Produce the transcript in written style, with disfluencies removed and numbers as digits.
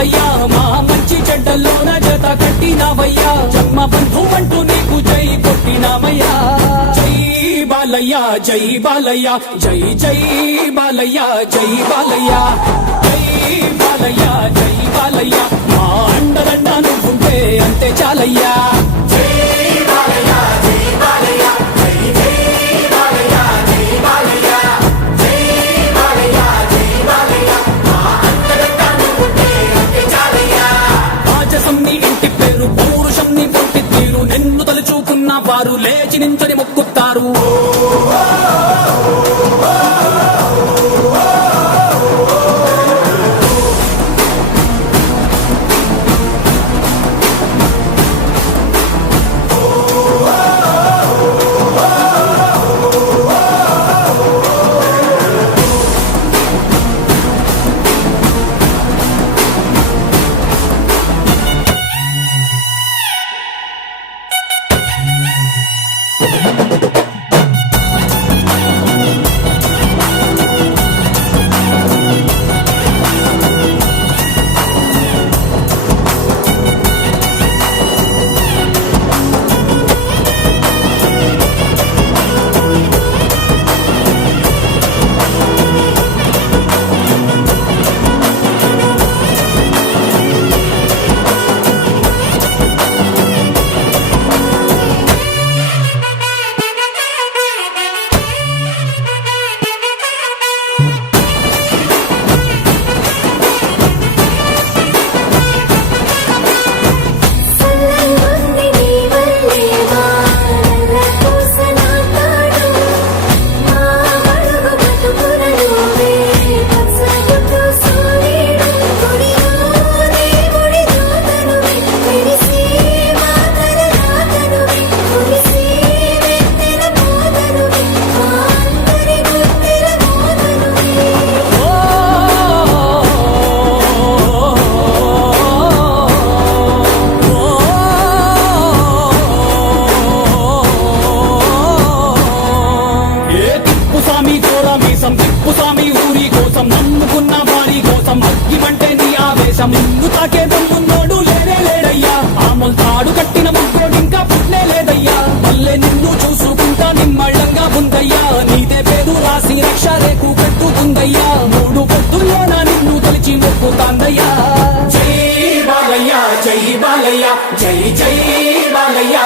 కట్టినావయ్యా మా మంచి చెడ్డల్లోన జత కట్టినావయ్యా జన్మ బంధు అంటూ నీకు జై కొట్టినావయ్యా జై బాలయ్య జై బాలయ్య జై జై బాలయ్య జై బాలయ్య జై బాలయ్య జై బాలయ్య మా అండదండ నువ్వుంటే అంతే చాలయ్యా వారు లేచి నించని మొక్కుతారు తిప్పుస్వామి ఊరి కోసం నమ్ముకున్న వారి కోసం అగ్గిమంటే నీ ఆవేశం నిన్ను తాకే దమ్మున్నోడు లేనే లేడయ్యా ఆమల్ తాడు కట్టిన ముగ్గోడు ఇంకా పుట్లే లేదయ్యా మళ్ళీ నిన్ను చూసుకుంటా నిమ్మళ్ళంగా ఉందయ్యా నీదే పేరు రాసి రక్ష రేకు పెట్టుకుందయ్యా మూడు పొద్దుల్లోన నిన్ను తలిచి మొక్కుతాందయ్యా జై బాలయ్య జై బాలయ్య జై జై బాలయ్య